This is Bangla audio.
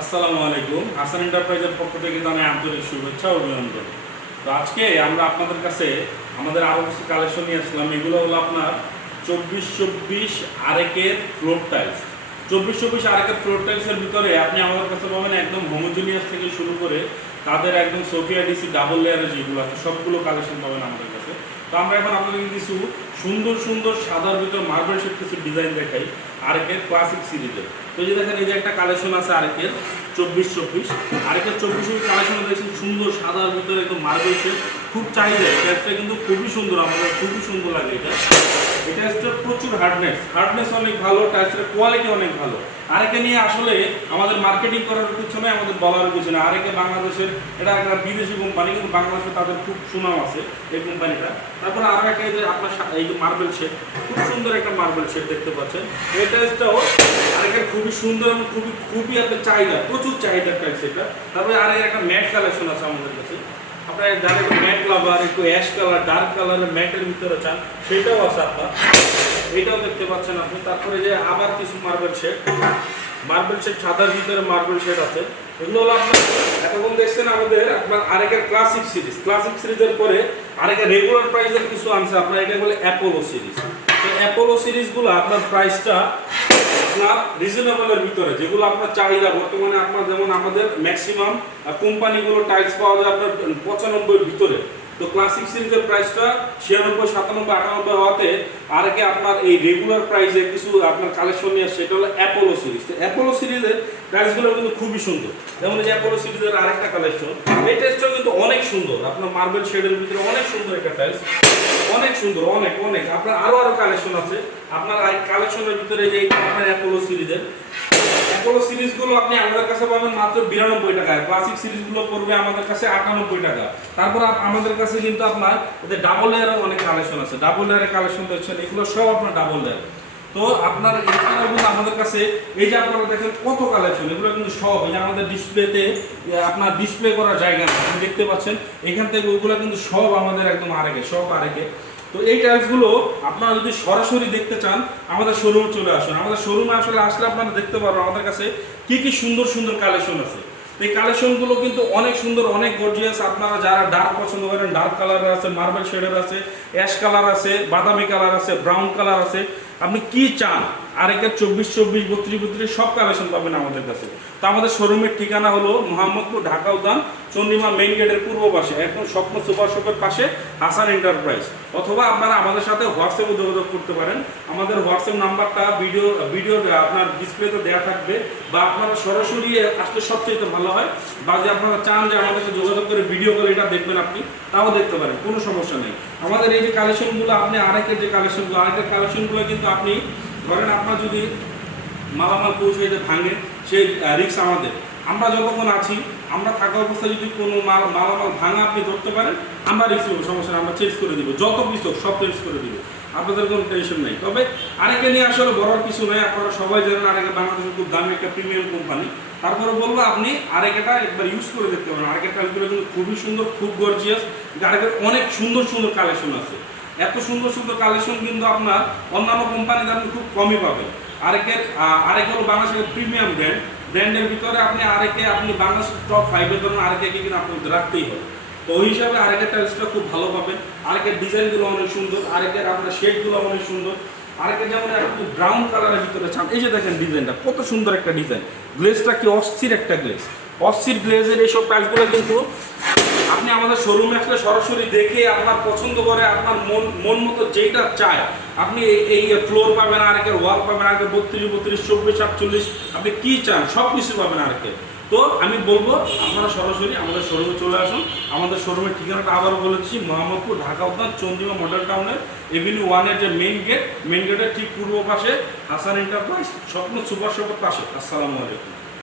আসসালামু আলাইকুম। হাসান এন্টারপ্রাইজের পক্ষ থেকে জানাই আন্তরিক শুভেচ্ছা ও অভিনন্দন। তো আজকে আমরা আপনাদের কাছে আমাদের আরও কিছু কালেকশন নিয়ে আসলাম। এগুলো হলো আপনার 24-24 আরেকের ফ্লোর টাইলস। 24-24 আরেকের ফ্লোর টাইলসের ভিতরে আপনি আমাদের কাছে পাবেন একদম হোমোজিনিয়াস থেকে শুরু করে তাদের একদম সোফিয়া ডিসি ডাবল লেয়ারের যেগুলো আছে সবগুলো কালেকশন পাবেন আমাদের কাছে। তো আমরা এখন আপনাদের কিছু সুন্দর সুন্দর সাদার ভিতর মার্বেল শেড কিছু ডিজাইন দেখাই আরেকের ক্লাসিক সিরিজের। তো এই যে দেখেন, এই যে একটা কালেকশন আছে আরেকের 24-24 আরেকের 24-24 কালেকশন দেখছেন, সুন্দর সাদার ভিতরে একদম মার্বেল শেড, খুব চাহিদা। শেডটা কিন্তু খুবই সুন্দর, আমাদের খুবই সুন্দর লাগে এটা। এটা হচ্ছে প্রচুর হার্ডনেস অনেক ভালো, টাইলসের কোয়ালিটি অনেক ভালো। আরেকে নিয়ে আসলে আমাদের মার্কেটিং করার কিছু নয়, আমাদের বলার কিছু না। আরেকে বাংলাদেশের এটা একটা বিদেশি কোম্পানি, কিন্তু বাংলাদেশে তাদের খুব সুনাম আছে এই কোম্পানিটা। তারপরে আরও একটা যে আপনার এই যে মার্বেল শেড, খুব সুন্দর একটা মার্বেল শেড দেখতে পাচ্ছেন। এই টাইলসটাও আরেকের খুবই সুন্দর এবং খুবই আপনার চাহিদা, প্রচুর চাহিদা টাইলস এটা। তারপরে আরেক একটা ম্যাট কালেকশন আছে আমাদের কাছে। আপনার যারা একটু ম্যাট লাভার, একটু অ্যাশ কালার, ডার্ক কালারের ম্যাটের ভিতরে চান সেটাও আছে আপনার, এটাও দেখতে পাচ্ছেন আপনি। তারপরে যে আবার কিছু মার্বেল শেড সাদার ভিতরে মার্বেল শেড আছে। এগুলো হলো আপনার এতক্ষণ দেখছেন আমাদের আপনার আরেকের ক্লাসিক সিরিজের পরে আরেকের রেগুলার প্রাইসের কিছু আনছে আপনার, এটা বলে অ্যাপোলো সিরিজ। তো অ্যাপোলো সিরিজগুলো আপনার প্রাইসটা আপনার রিজনেবলের ভিতরে, যেগুলো আপনার চাহিদা বর্তমানে আপনার, যেমন আমাদের ম্যাক্সিমাম কোম্পানিগুলো টাইলস পাওয়া যায় আপনার 95-এর ভিতরে। তো ক্লাসিক সিরিজের প্রাইসটা 96, 97, 98 হওয়াতে আরেকে আপনার এই রেগুলার প্রাইসে কিছু আপনার কালেকশন নিয়ে আসছে, এটা হলো অ্যাপোলো সিরিজ। তো অ্যাপোলো সিরিজের টাইলসগুলো কিন্তু খুবই সুন্দর। যেমন এই যে অ্যাপোলো সিরিজের আরেকটা কালেকশন, এই টাইলসটাও কিন্তু অনেক সুন্দর, আপনার মার্বেল শেডের ভিতরে অনেক সুন্দর একটা টাইলস, অনেক সুন্দর, অনেক অনেক আপনার আরও কালেকশন আছে আপনার। এই কালেকশনের ভিতরে যে আপনার অ্যাপোলো সিরিজগুলো আপনি আমাদের কাছে পাবেন মাত্র 92 টাকায়। ক্লাসিক সিরিজগুলো পড়বে আমাদের কাছে 98 টাকা। তারপর আমাদের কাছে কিন্তু আপনার এদের ডাবল লেয়ারের অনেক কালেকশন আছে। ডাবল লেয়ারের কালেকশন দেখছেন, এগুলো সব আপনার ডাবল লেয়ার। তো আপনার এছাড়াও কিন্তু আমাদের কাছে এই যে আপনারা দেখেন কত কালেকশন, এগুলো কিন্তু সব এই যে আমাদের ডিসপ্লেতে আপনার ডিসপ্লে করার জায়গা আপনি দেখতে পাচ্ছেন এখান থেকে, ওইগুলো কিন্তু সব আমাদের একদম সব আরেকে। তো এই টাইলসগুলো আপনারা যদি সরাসরি দেখতে চান আমাদের শোরুমে চলে আসুন। আমাদের শোরুমে আসলে আপনারা দেখতে পারবেন আমাদের কাছে কি কি সুন্দর সুন্দর কালেকশন আছে। এই কালেকশনগুলো কিন্তু অনেক সুন্দর, অনেক গর্জিয়াস। আপনারা যারা ডার্ক পছন্দ করেন, ডার্ক কালারের আছে, মার্বেল শেডের আছে, অ্যাশ কালার আছে, বাদামি কালার আছে, ব্রাউন কালার আছে, আপনি কি চান আরেকের 24-24, 32-32 সব কালেকশন পাবেন আমাদের কাছে। তো আমাদের শোরুমের ঠিকানা হলো মোহাম্মদপুর, ঢাকা উদ্যান, চন্দ্রিমা মেইন গেটের পূর্ব পাশে, একদম স্বপ্ন সুপার শপের পাশে হাসান এন্টারপ্রাইজ। অথবা আপনারা আমাদের সাথে হোয়াটসঅ্যাপে যোগাযোগ করতে পারেন। আমাদের হোয়াটসঅ্যাপ নাম্বারটা ভিডিও আপনার ডিসপ্লেতে দেওয়া থাকবে, বা আপনারা সরাসরি আসলে সবচেয়ে ভালো হয়। বা যে আপনারা চান যে আমাদের সাথে যোগাযোগ করে ভিডিও কল এটা দেখবেন আপনি, তাও দেখতে পারেন, কোনো সমস্যা নেই। আমাদের এই যে কালেকশনগুলো আপনি আরেকের কালেকশনগুলো কিন্তু আপনি ধরেন আপনার যদি মালামাল পৌঁছে যেতে ভাঙে, সেই রিস্ক আমাদের। আমরা যতক্ষণ আছি, আমরা থাকা অবস্থায় যদি কোনো মালামাল ভাঙা আপনি ধরতে পারেন, আমরা রিস্ক নেব, সমস্যা নেই, আমরা চেঞ্জ করে দিব, যত কিছু সব চেঞ্জ করে দিব, আপনাদের কোনো টেনশন নেই। তবে আরেকে নিয়ে আসলে বড় কিছু নেই, আপনারা সবাই জানেন আরেকে বাংলাদেশের খুব দামি একটা প্রিমিয়াম কোম্পানি। তারপরে বলবো আপনি আরেকটা একবার ইউজ করে দেখতে পারেন। আরেকের টাইলসগুলো কিন্তু খুবই সুন্দর, খুব গর্জিয়াস। আরেকের অনেক সুন্দর সুন্দর কালেকশন আছে। এত সুন্দর সুন্দর কালেকশন কিন্তু আপনার অন্যান্য কোম্পানিতে আপনি খুব কমই পাবেন। আরেক হলো বাংলাদেশের প্রিমিয়াম ব্র্যান্ডের ভিতরে আপনি বাংলাদেশের টপ 5-এর ধরুন আরেকে কিন্তু আপনাদের রাখতেই হবে। তো ওই হিসাবে আরেকের টাইলসটা খুব ভালো পাবেন। আরেকের ডিজাইনগুলো অনেক সুন্দর, আরেকের আপনার শেডগুলো অনেক সুন্দর। আরেকের যেমন একটু ব্রাউন কালারের ভিতরে চান, এই যে দেখেন ডিজাইনটা কত সুন্দর একটা ডিজাইন, গ্লেজটা কি অস্থির একটা অস্থির গ্লেজের এইসব টাইলসগুলো কিন্তু আপনি আমাদের শোরুমে আসলে সরাসরি দেখে আপনার পছন্দ করে, আপনার মন মতো যেটা চায় আপনি এই ফ্লোর পাবেন, আরেকের ওয়াল পাবেন, আরেকের 32, 32, 24, 48 আপনি কি চান সব কিছু পাবেন আরেকের। তো আমি বলবো আপনারা সরাসরি আমাদের শোরুমে চলে আসুন। আমাদের শোরুমের ঠিকানাটা আবারও বলে দিচ্ছি, মোহাম্মদপুর, ঢাকা উদ্যান, চন্দ্রিমা মডেল টাউনের এভিনিউ 1-এর যে মেইন গেটের ঠিক পূর্ব পাশে হাসান এন্টারপ্রাইজ, স্বপ্ন সুপার শপের পাশে। আসসালামু আলাইকুম।